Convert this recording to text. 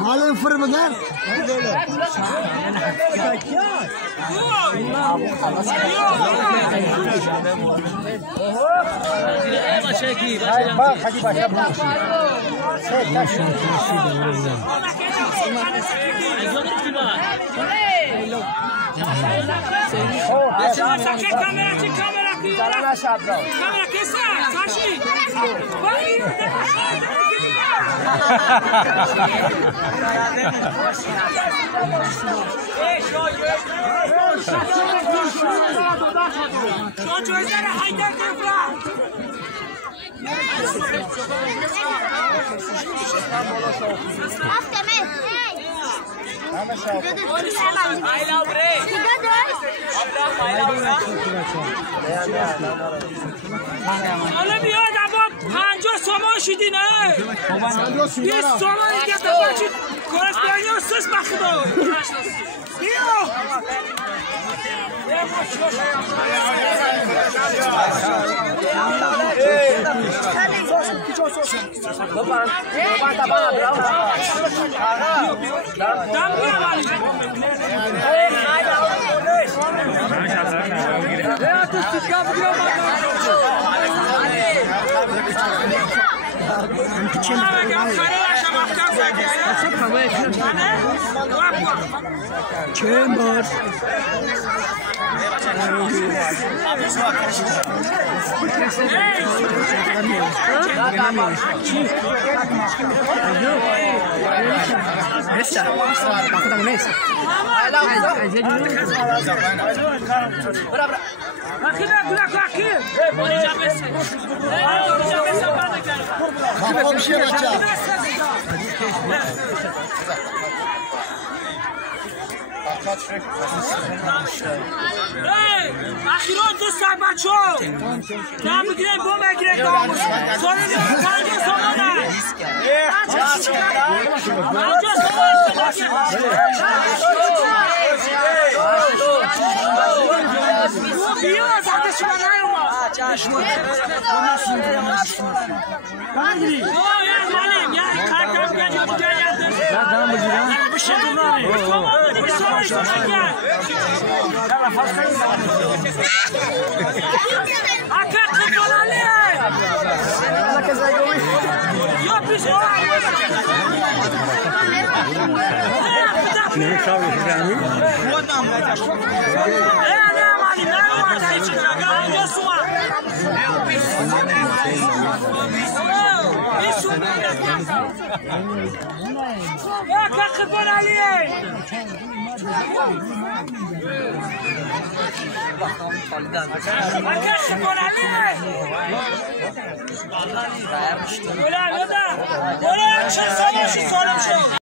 Malum fırmadan. حالا بیاد اما 50 سامان شدی نه 20 سامان دیگه دفعه چی کارش بیانی و سس بخدا بیا Chamber. Essa. Pakai tangan Mes. Akhirnya gula akhir. Boleh sampai. Boleh sampai sampai kan. Kafa bir şey açacağım. اخیرا دوستان بچه‌ها دم بگیرن بم بگیرن داموس سوال دیگه 50 سامانه 50 سامان بیا زده شما نیومد بگیری یا کارتم گیرم دادم بگیرم بشه دوناری Akak kepalanya. Ya bisa. Ne şavi yani? Ada mali, nama saya cakap ada semua. Ya akak kepalanya. Ulan o da. Ulan çıksana şu sorum şu.